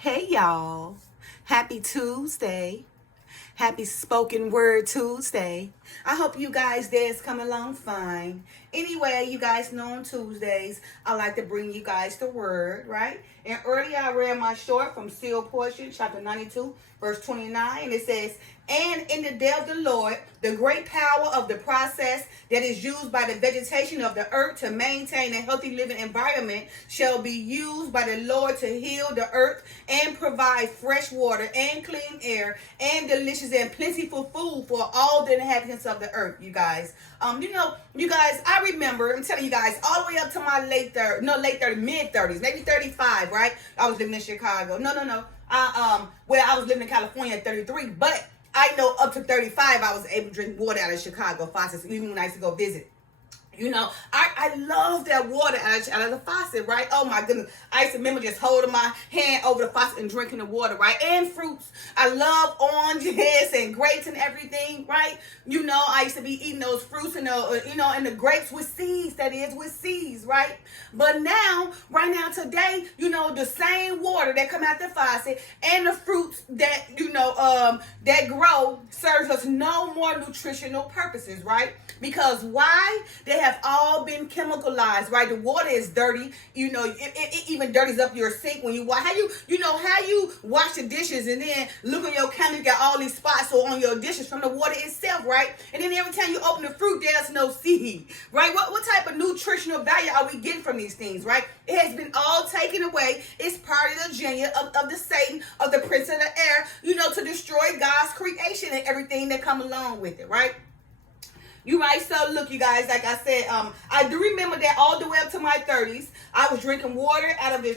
Hey y'all, happy Tuesday. Happy Spoken Word Tuesday. I hope you guys there's coming along fine. Anyway, you guys know on Tuesdays, I like to bring you guys the word, right? And earlier I read my short from Seal Portion, chapter 92, verse 29, and it says, "And in the day of the Lord, the great power of the process that is used by the vegetation of the earth to maintain a healthy living environment shall be used by the Lord to heal the earth and provide fresh water and clean air and delicious and plentiful food for all the inhabitants of the earth." You guys, you guys, I remember, I'm telling you guys, all the way up to my mid 30s, maybe 35, right? I was living in Chicago. No. I was living in California at 33, but I know up to 35, I was able to drink water out of Chicago faucets, even when I used to go visit. I love that water out of the faucet, right? Oh my goodness. I used to remember just holding my hand over the faucet and drinking the water, right? And fruits. I love oranges and grapes and everything, right? I used to be eating those fruits and the grapes with seeds, with seeds, right? But right now today, the same water that come out the faucet and the fruits that, that grow serves us no more nutritional purposes, right? Because why? They have all been chemicalized, right? The water is dirty. It even dirties up your sink when you wash. How you wash the dishes and then look on your counter, you got all these spots on your dishes from the water itself, right? And then every time you open the fruit, there's no seed, right? What type of nutritional value are we getting from these things, right? It has been all taken away. It's part of the agenda of the Satan, of the prince of the air, to destroy God's creation and everything that come along with it, right? You right. So look, you guys, like I said, I do remember that all the way up to my 30s, I was drinking water out of the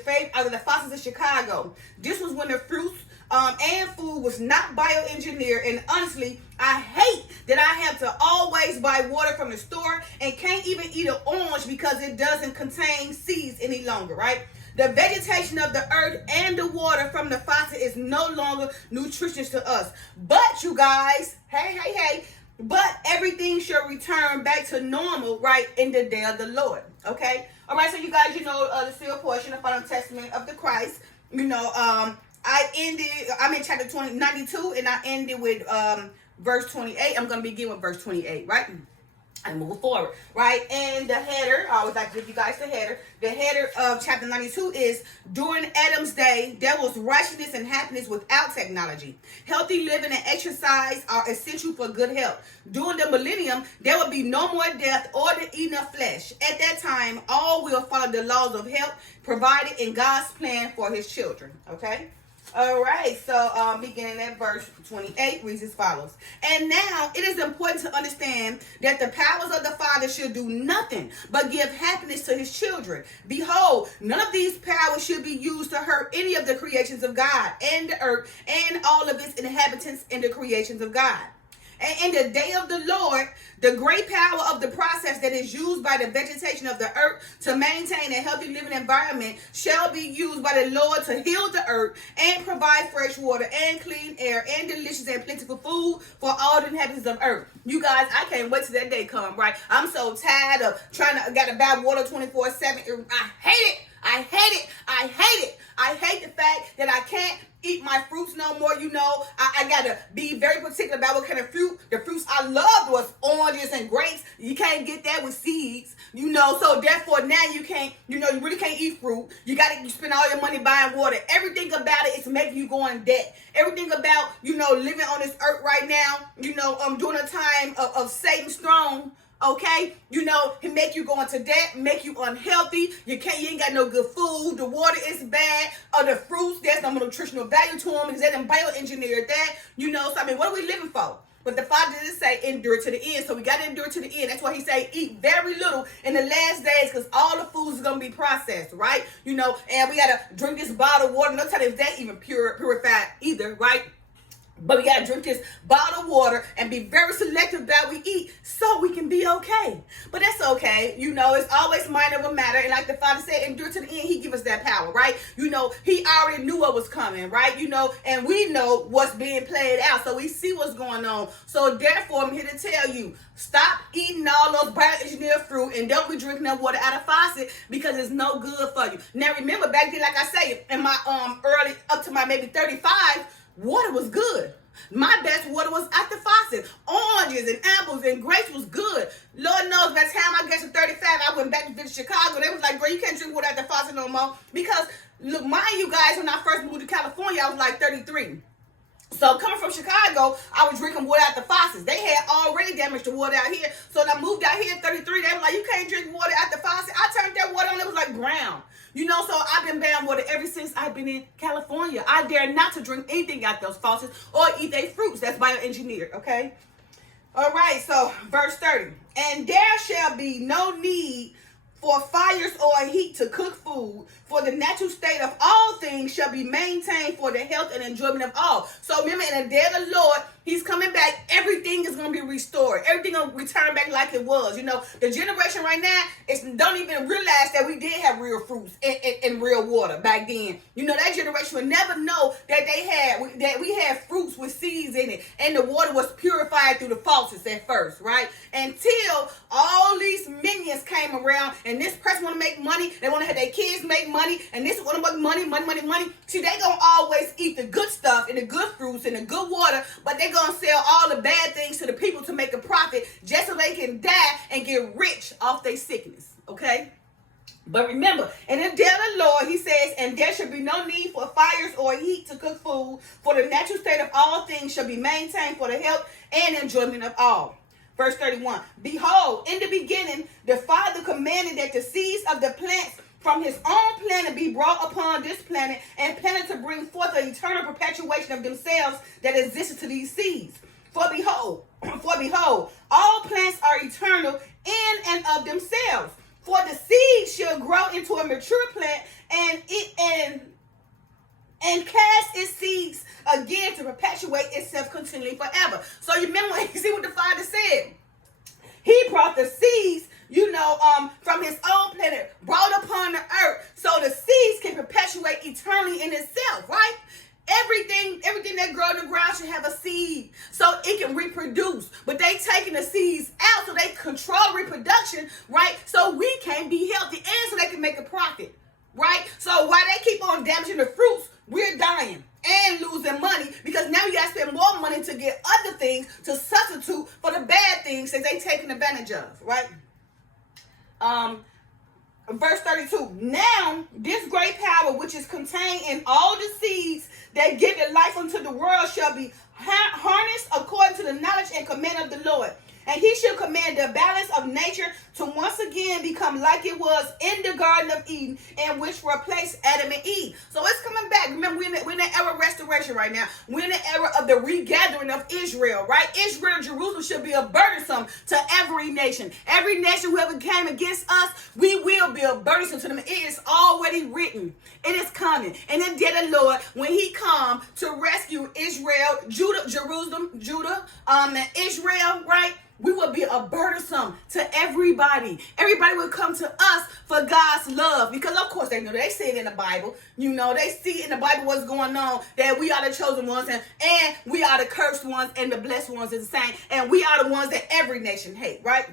faucets of Chicago. This was when the fruits and food was not bioengineered, and honestly, I hate that I have to always buy water from the store and can't even eat an orange because it doesn't contain seeds any longer, right? The vegetation of the earth and the water from the faucet is no longer nutritious to us. But you guys, hey, but everything shall return back to normal, right, in the day of the Lord. Okay? All right, so you guys, the seal portion, the final testament of the Christ. I'm in chapter 92, and I ended with verse 28. I'm going to begin with verse 28, right? And move forward, right? And the header, I always like to give you guys the header. The header of chapter 92 is, "During Adam's day, there was righteousness and happiness without technology. Healthy living and exercise are essential for good health. During the millennium, there will be no more death or the eating of flesh. At that time, all will follow the laws of health provided in God's plan for his children." Okay? All right, so beginning at verse 28 reads as follows. "And now it is important to understand that the powers of the Father should do nothing but give happiness to his children. Behold, none of these powers should be used to hurt any of the creations of God and the earth and all of its inhabitants in the creations of God. And in the day of the Lord, the great power of the process that is used by the vegetation of the earth to maintain a healthy living environment shall be used by the Lord to heal the earth and provide fresh water and clean air and delicious and plentiful food for all the inhabitants of earth." You guys, I can't wait till that day come, right? I'm so tired of gotta buy water 24/7. I hate it. I hate the fact that I can't eat my fruits no more. I gotta be very particular about what kind of fruit. The fruits I loved was oranges and grapes. You can't get that with seeds, so therefore now you can't, you really can't eat fruit. You spend all your money buying water. Everything about it is making you go in debt. Everything about, living on this earth right now, during a time of Satan's throne. Okay, he make you go into debt, make you unhealthy. You ain't got no good food. The water is bad. The fruits, there's no nutritional value to them because they done bioengineered that. So what are we living for? But the Father did say endure to the end. So we got to endure to the end. That's why he say eat very little in the last days because all the foods is going to be processed, right? And we got to drink this bottled water. No telling if that even purified either, right? But we gotta drink this bottled water and be very selective that we eat so we can be okay. But that's okay. You know, it's always mind over matter. And like the Father said, endure to the end, he give us that power, right? You know, he already knew what was coming, right? You know, and we know what's being played out. So we see what's going on. So therefore, I'm here to tell you, stop eating all those bioengineered fruit and don't be drinking that water out of faucet because it's no good for you. Now remember, back then, like I say, in my early, up to my maybe 35, water was good. My best water was at the faucet. Oranges and apples and grapes was good. Lord knows by the time I got to 35, I went back to visit Chicago. They was like, girl, you can't drink water at the faucet no more. Because, look, mind you guys, when I first moved to California, I was like 33. So coming from Chicago, I was drinking water out the faucets. They had already damaged the water out here. So when I moved out here at 33, they were like, you can't drink water out the faucet. I turned that water on, it was like brown. You know, so I've been banned water ever since I've been in California. I dare not to drink anything out those faucets or eat their fruits. That's bioengineered, okay? All right, so verse 30. And there shall be no need for fires or heat to cook food, for the natural state of all things shall be maintained for the health and enjoyment of all. So remember, in the day of the Lord, he's coming back. Everything is going to be restored. Everything will return back like it was. You know, the generation right now don't even realize that we did have real fruits and real water back then. You know, that generation would never know that we had fruits with seeds in it, and the water was purified through the faucets at first, right? Until all these minions came around, and this person want to make money. They want to have their kids make money, and this want to make money. See, they gonna always eat the good stuff and the good fruits and the good water, but they gonna sell all the bad things to the people to make a profit just so they can die and get rich off their sickness, okay? But remember, in the day of the Lord, he says, and there shall be no need for fires or heat to cook food, for the natural state of all things shall be maintained for the health and enjoyment of all. Verse 31, behold, in the beginning, the Father commanded that the seeds of the plants from his own planet be brought upon this planet, and planted to bring forth the eternal perpetuation of themselves that existed to these seeds. For behold, all plants are eternal in and of themselves. For the seed shall grow into a mature plant, and cast its seeds again to perpetuate itself continually forever. So you remember, you see what the Father said? He brought the seeds, from his own planet, brought upon the earth, so the seeds can perpetuate eternally in itself, right? Everything that grows in the ground should have a seed so it can reproduce. But they taking the seeds out so they control reproduction, right? So we can be healthy and so they can make a profit, right? So while they keep on damaging the fruits, we're dying and losing money because now you got to spend more money to get other things to substitute for the bad things that they taking advantage of, right? Verse 32, now this great power which is contained in all the seeds that give it life unto the world shall be harnessed according to the knowledge and command of the Lord. And he shall command the balance of nature to once again become like it was in the Garden of Eden, in which replaced Adam and Eve. So it's coming back. Remember, we're in the era of restoration right now. We're in the era of the regathering of Israel, right? Israel and Jerusalem should be a burdensome to every nation. Every nation whoever came against us, we will be a burdensome to them. It is already written. It is coming. And the day of the Lord, when he come to rescue Israel, Judah, and Israel, right? We will be a burdensome to everybody. Everybody will come to us for God's love. Because, of course, they see it in the Bible. They see in the Bible what's going on. That we are the chosen ones and we are the cursed ones and the blessed ones is the same. And we are the ones that every nation hate, right?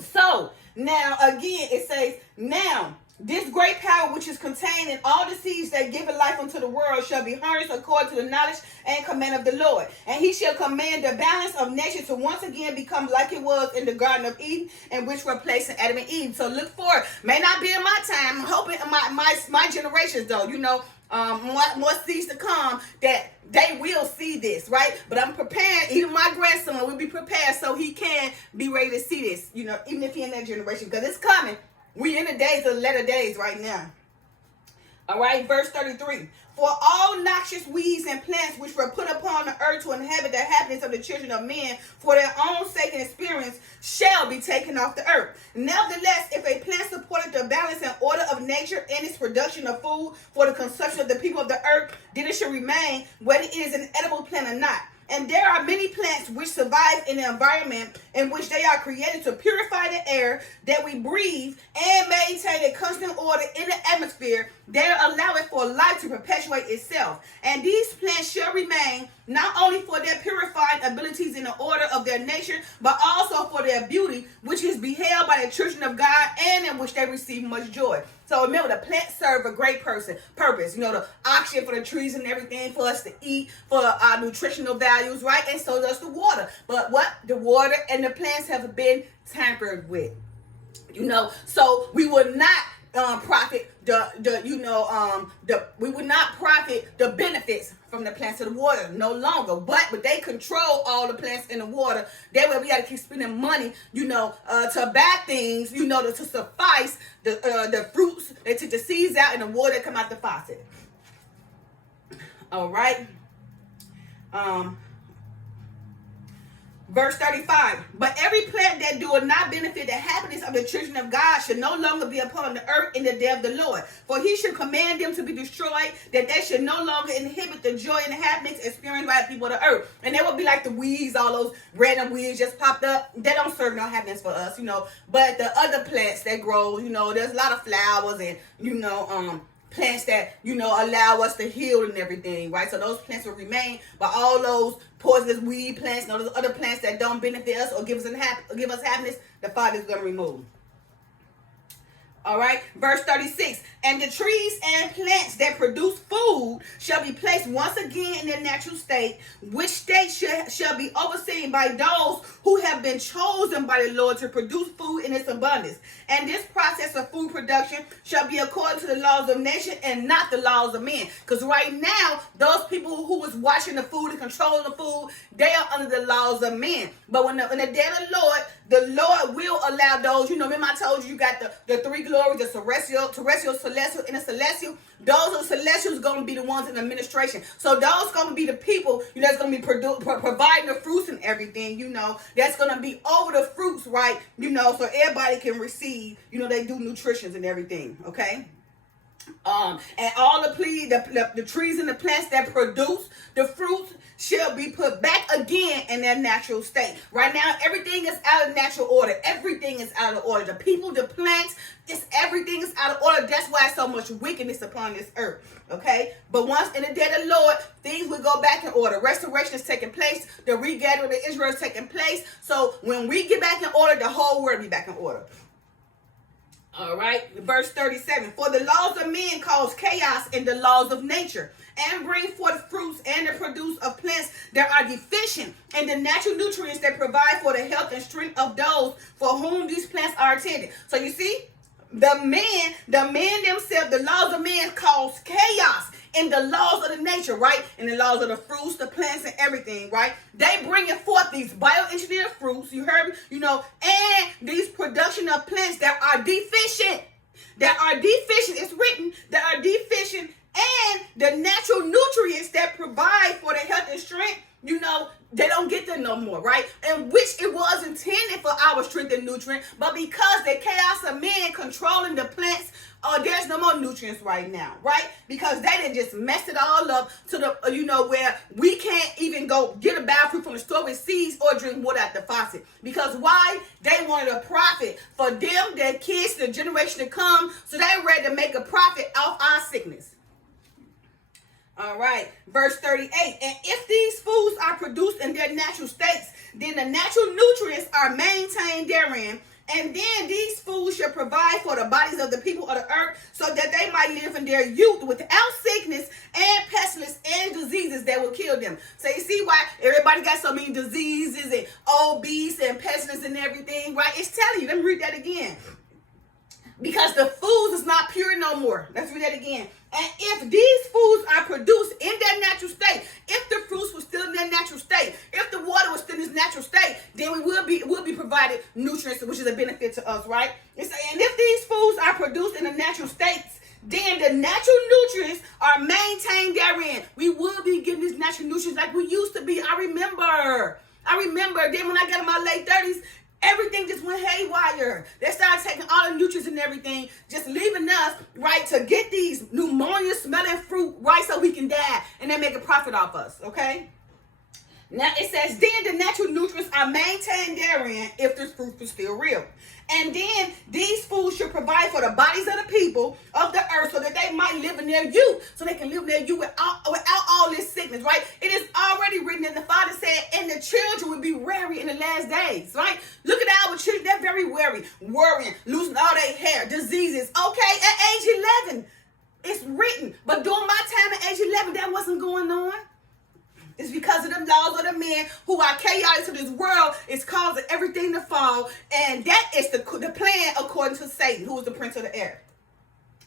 So, now, again, it says, now, this great power which is contained in all the seeds that give life unto the world shall be harnessed according to the knowledge and command of the Lord. And he shall command the balance of nature to once again become like it was in the Garden of Eden, in which were placed in Adam and Eve. So look for it. May not be in my time. I'm hoping in my generations, though, more seeds to come, that they will see this, right? But I'm prepared. Even my grandson will be prepared so he can be ready to see this, even if he's in that generation, because it's coming. We in the days of the latter days right now. All right, verse 33. For all noxious weeds and plants which were put upon the earth to inhabit the happiness of the children of men for their own sake and experience shall be taken off the earth. Nevertheless, if a plant supported the balance and order of nature in its production of food for the consumption of the people of the earth, then it should remain, whether it is an edible plant or not. And there are many plants which survive in the environment in which they are created to purify the air that we breathe and maintain a constant order in the atmosphere. They allow it for life to perpetuate itself. And these plants shall remain not only for their purifying abilities in the order of their nature, but also for their beauty, which is beheld by the children of God and in which they receive much joy. So remember, the plants serve a great purpose. You know, the oxygen for the trees and everything, for us to eat, for our nutritional values, right? And so does the water. But what? The water and the plants have been tampered with. You know, so we will not profit we would not profit the benefits from the plants of the water no longer, but they control all the plants in the water. That way we got to keep spending money, to buy things, to suffice the fruits. They took the seeds out and the water that come out the faucet. All right. Verse 35, but every plant that doeth not benefit the happiness of the children of God should no longer be upon the earth in the day of the Lord. For he should command them to be destroyed, that they should no longer inhibit the joy and the happiness experienced by the people of the earth. And they would be like the weeds, all those random weeds just popped up. They don't serve no happiness for us, But the other plants that grow, there's a lot of flowers and, plants that, allow us to heal and everything, right? So those plants will remain, but all those poisonous weed plants and those other plants that don't benefit us or give us happiness, the Father is going to remove. All right, verse 36, and the trees and plants that produce food shall be placed once again in their natural state, which state shall be overseen by those who have been chosen by the Lord to produce food in its abundance. And this process of food production shall be according to the laws of nature and not the laws of men. Because right now, those people who was watching the food and controlling the food, they are under the laws of men. But when the day of the Lord will allow those, remember I told you got the three glories, the terrestrial, celestial, and the celestial. Those are celestials going to be the ones in administration. So those going to be the people, that's going to be providing the fruits and everything, that's going to be over the fruits, right? So everybody can receive, they do nutritions and everything, okay? And all the trees and the plants that produce the fruits shall be put back again in their natural state. Right now, everything is out of natural order. Everything is out of order. The people, the plants, everything is out of order. That's why so much wickedness upon this earth. Okay? But once in the day of the Lord, things will go back in order. Restoration is taking place. The regathering of Israel is taking place. So when we get back in order, the whole world will be back in order. All right, verse 37. For the laws of men cause chaos in the laws of nature, and bring forth fruits and the produce of plants that are deficient in the natural nutrients that provide for the health and strength of those for whom these plants are intended. So you see, the men themselves, the laws of men cause chaos in the laws of the nature, right? In the laws of the fruits, the plants, and everything, right? They bringing forth these bioengineered fruits, you heard me, and these production of plants that are deficient. It's written, that are deficient, and the natural nutrients that provide for the health and strength, they don't get them no more, right? And which it was intended for our strength and nutrient, but because the chaos of men controlling the plants, there's no more nutrients right now, right? Because they done just messed it all up to the, where we can't even go get a bad fruit from the store with seeds or drink water at the faucet. Because why? They wanted a profit for them, their kids, the generation to come, so they ready to make a profit off our sickness. All right, verse 38. And if these foods are produced in their natural states, then the natural nutrients are maintained therein. And then these foods shall provide for the bodies of the people of the earth, so that they might live in their youth without sickness and pestilence and diseases that will kill them. So you see why everybody got so many diseases and obese and pestilence and everything, right? It's telling you. Let me read that again. Because the foods is not pure no more. Let's read that again. And if these foods are produced in their natural state, if the fruits were still in their natural state, if the water was still in its natural state, then we will be provided nutrients, which is a benefit to us, right? And if these foods are produced in the natural states, then the natural nutrients are maintained therein. We will be getting these natural nutrients like we used to be. I remember then when I got in my late 30s, everything just went haywire. They started taking all the nutrients and everything, just leaving us, right, to get these pneumonia smelling fruit, right, so we can have, and they make a profit off us, okay? Now it says, then the natural nutrients are maintained therein if this fruit is still real. And then these foods should provide for the bodies of the people of the earth so that they might live in their youth. So they can live in their youth without all this sickness, right? It is already written, and the Father said, and the children will be wary in the last days, right? Look at our children. They're very wary, worrying, losing all their hair, diseases. Okay, at age 11, it's written. But during my time at age 11, that wasn't going on. It's because of the laws of the men who are chaotic to this world is causing everything to fall. And that is the plan according to Satan, who is the prince of the air.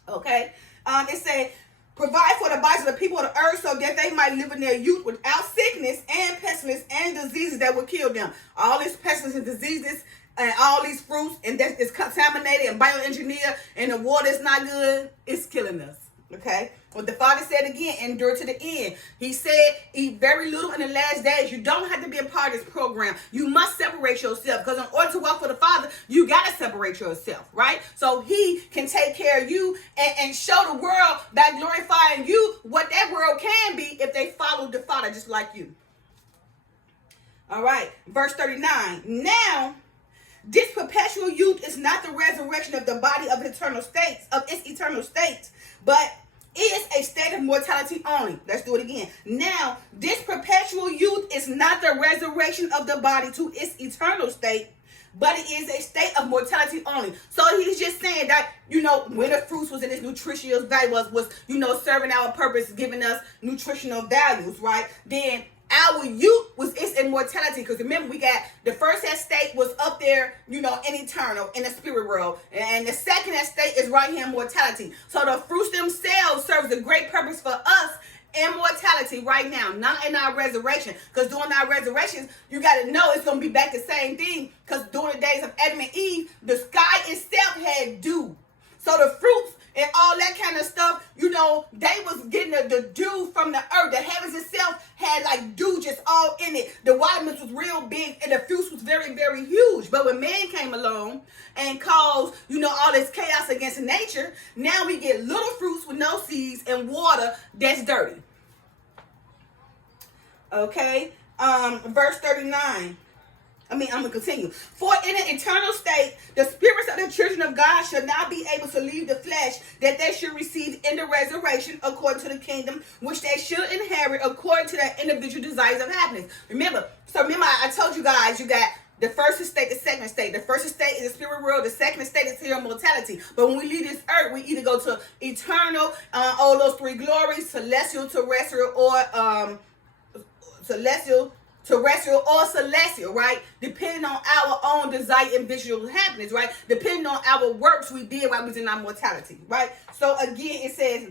Okay? It said, provide for the bodies of the people of the earth so that they might live in their youth without sickness and pestilence and diseases that will kill them. All these pestilence and diseases and all these fruits, and that is contaminated and bioengineered, and the water is not good, it's killing us. Okay? What the Father said again, endure to the end. He said, eat very little in the last days. You don't have to be a part of this program. You must separate yourself, because in order to work for the Father, you got to separate yourself, right? So he can take care of you and show the world by glorifying you what that world can be if they follow the Father just like you. All right, verse 39. Now, this perpetual youth is not the resurrection of the body of its eternal states, but is a state of mortality only. Let's do it again. Now, this perpetual youth is not the resurrection of the body to its eternal state, but it is a state of mortality only. So he's just saying that, when the fruits was in its nutritious value was serving our purpose, giving us nutritional values, right? Then our youth was its immortality, because remember, we got the first estate was up there, in eternal, in the spirit world, and the second estate is right here in mortality. So the fruits themselves serves a great purpose for us in mortality right now, not in our resurrection. Because during our resurrections, you got to know it's going to be back the same thing, because during the days of Adam and Eve, the sky itself had dew. So the fruits and all that kind of stuff, they was getting the dew from the earth. The heavens itself had like dew just all in it. The vitamins was real big, and the fruits was very, very huge. But when man came along and caused, all this chaos against nature, now we get little fruits with no seeds and water that's dirty. Okay, verse 39. I'm going to continue. For in an eternal state, the spirits of the children of God shall not be able to leave the flesh, that they should receive in the resurrection according to the kingdom, which they should inherit according to their individual desires of happiness. Remember, I told you guys, you got the first estate, the second estate. The first estate is the spirit world. The second estate is here in mortality. But when we leave this earth, we either go to eternal, all those three glories, celestial, terrestrial, or terrestrial or celestial, right? Depending on our own desire and visual happiness, right? Depending on our works we did while we was in our mortality, right? So again, it says,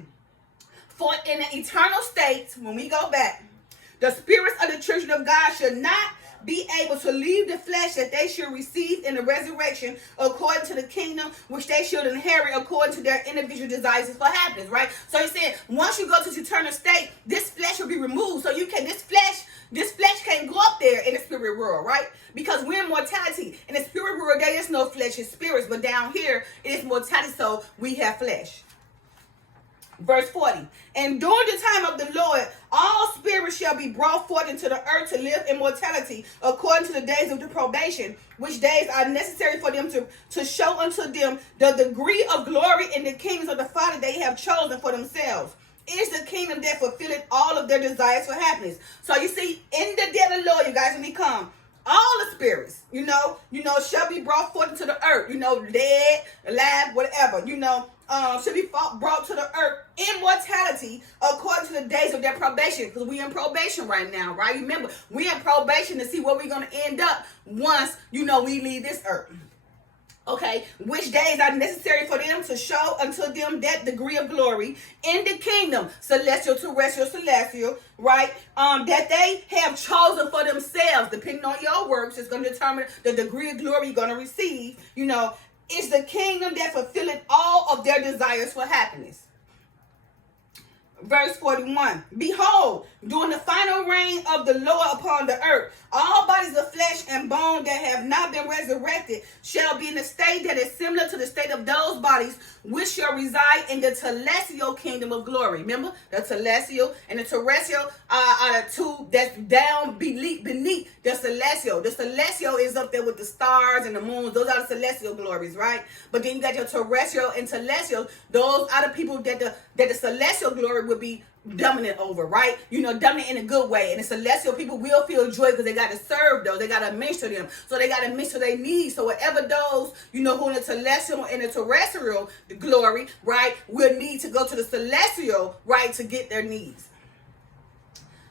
for in an eternal state, when we go back, the spirits of the children of God should not be able to leave the flesh, that they should receive in the resurrection according to the kingdom, which they should inherit according to their individual desires for happiness, right? So he said, once you go to this eternal state, this flesh will be removed. So this flesh can't go up there in the spirit world, right? Because we're in mortality. In the spirit world, there is no flesh, it's spirits. But down here, it is mortality, so we have flesh. Verse 40. And during the time of the Lord, all spirits shall be brought forth into the earth to live in mortality, according to the days of the probation, which days are necessary for them to show unto them the degree of glory in the kingdoms of the Father they have chosen for themselves. Is the kingdom that fulfilleth all of their desires for happiness. So you see, in the day of the Lord, you guys, when we come, all the spirits, shall be brought forth into the earth, dead, alive, whatever, should be brought to the earth in mortality according to the days of their probation, because we're in probation right now, right? Remember, we're in probation to see where we're going to end up once, we leave this earth. Okay, which days are necessary for them to show unto them that degree of glory in the kingdom, celestial, terrestrial, right? That they have chosen for themselves, depending on your works, is going to determine the degree of glory you're going to receive. It's the kingdom that fulfilleth all of their desires for happiness. Verse 41. Behold, during the final reign of the Lord upon the earth, all bodies of flesh and bone that have not been resurrected shall be in a state that is similar to the state of those bodies which shall reside in the celestial kingdom of glory. Remember, the celestial and the terrestrial are the two that's down beneath the celestial. The celestial is up there with the stars and the moons. Those are the celestial glories, right? But then you got your terrestrial and celestial. Those are the people that the celestial glory would be dominant over, right? Dominant in a good way. And the celestial people will feel joy because they got to serve those. They got to minister them. So they got to minister their needs. So whatever those, who in the celestial and the terrestrial the glory, right, will need to go to the celestial, right, to get their needs.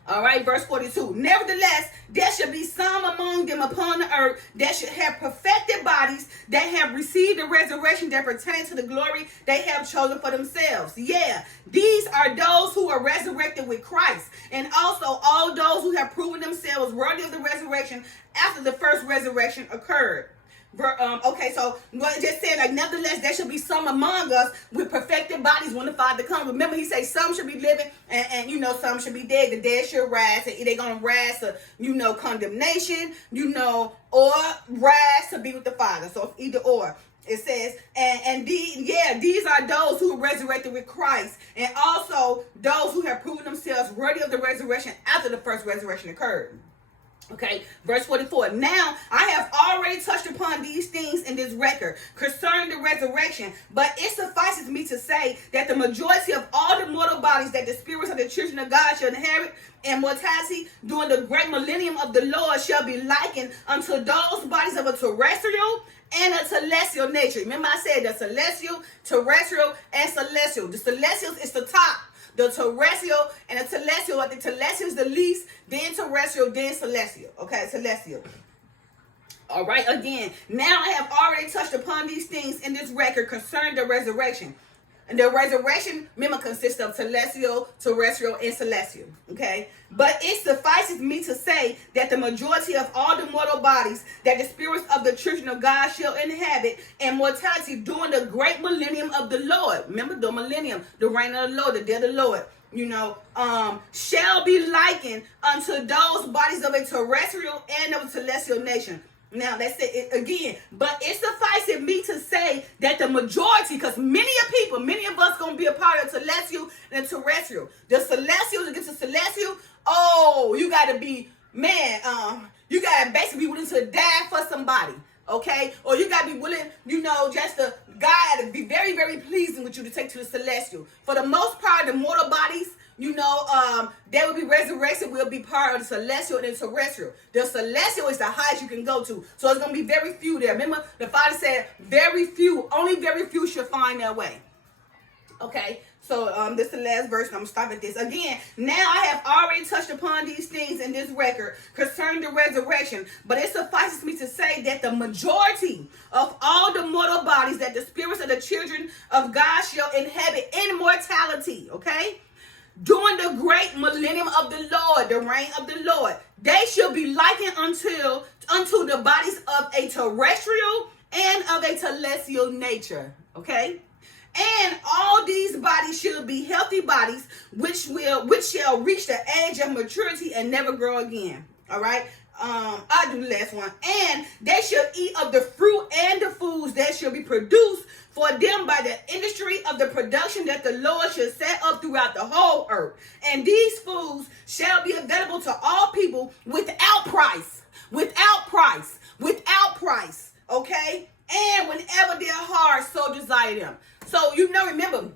All right, verse 42. Nevertheless, there shall be some among them upon the earth that should have perfected bodies, that have received the resurrection that pertains to the glory they have chosen for themselves. Yeah, these are those who are resurrected with Christ, and also all those who have proven themselves worthy of the resurrection after the first resurrection occurred. Okay, so what it just said, like, nevertheless, there should be some among us with perfected bodies when the Father comes. Remember, he says some should be living and some should be dead. The dead should rise. They're going to rise to, condemnation, or rise to be with the Father. So it's either or. It says, these are those who are resurrected with Christ, and also those who have proven themselves worthy of the resurrection after the first resurrection occurred. Okay, verse 44. Now, I have already touched upon these things in this record concerning the resurrection, but it suffices me to say that the majority of all the mortal bodies that the spirits of the children of God shall inherit and mortality during the great millennium of the Lord shall be likened unto those bodies of a terrestrial and a celestial nature. Remember I said the celestial, terrestrial, and celestial. The celestial is the top. The terrestrial and the celestial. I think celestial is the least, then terrestrial, then celestial. Okay, celestial. All right, again. Now I have already touched upon these things in this record concerning the resurrection. And the resurrection, remember, consists of celestial, terrestrial, and celestial. Okay? But it suffices me to say that the majority of all the mortal bodies that the spirits of the children of God shall inhabit and mortality during the great millennium of the Lord. Remember, the millennium, the reign of the Lord, the day of the Lord. Shall be likened unto those bodies of a terrestrial and of a celestial nation. Now, that's it again. But it suffices me to say that the majority, because many of us going to be a part of celestial and terrestrial. The celestials against the celestial, you got to be, you got to basically be willing to die for somebody. Okay? Or you got to be willing, just to, God to be very, very pleasing with you to take to the celestial. For the most part, the mortal bodies, they will be resurrected, will be part of the celestial and the terrestrial. The celestial is the highest you can go to. So it's going to be very few there. Remember, the Father said only very few shall find their way. Okay, so this is the last verse, and I'm going to stop at this. Again, now I have already touched upon these things in this record concerning the resurrection, but it suffices me to say that the majority of all the mortal bodies that the spirits of the children of God shall inhabit immortality, okay? During the great millennium of the Lord, the reign of the Lord, they shall be likened unto the bodies of a terrestrial and of a celestial nature. Okay? And all these bodies shall be healthy bodies, which shall reach the age of maturity and never grow again. All right? I'll do the last one. And they shall eat of the fruit and the foods that shall be produced for them by the industry of the production that the Lord shall set up throughout the whole earth. And these foods shall be available to all people without price. Without price. Without price. Okay? And whenever their hearts so desire them. So, remember,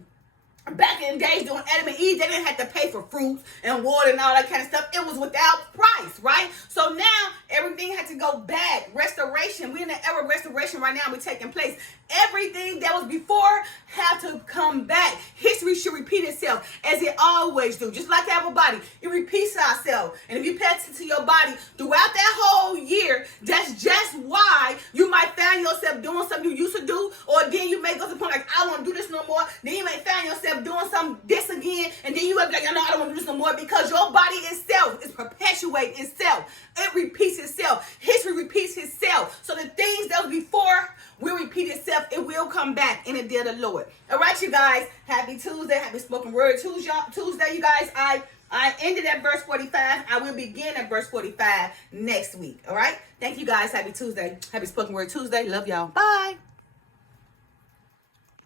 back in the days during Adam and Eve, they didn't have to pay for fruits and water and all that kind of stuff. It was without price, right? So now everything had to go back. Restoration. We're in the era of restoration right now. We're taking place. Everything that was before had to come back. History should repeat itself as it always do. Just like our body, it repeats itself. And if you pay attention to your body throughout that whole year, that's just why you might find yourself doing something you used to do, or then you may go to the point like, I don't want to do this no more. Then you may find yourself doing this again, and then you will be like, I don't want to do this no more, because your body itself is perpetuating itself. It repeats itself. History repeats itself. So the things that was before will repeat itself itself, it will come back in the day of the Lord. All right, you guys. Happy Tuesday. Happy spoken word Tuesday, you guys. I ended at verse 45. I will begin at verse 45 next week. All right. Thank you guys. Happy Tuesday. Happy spoken word Tuesday. Love y'all. Bye.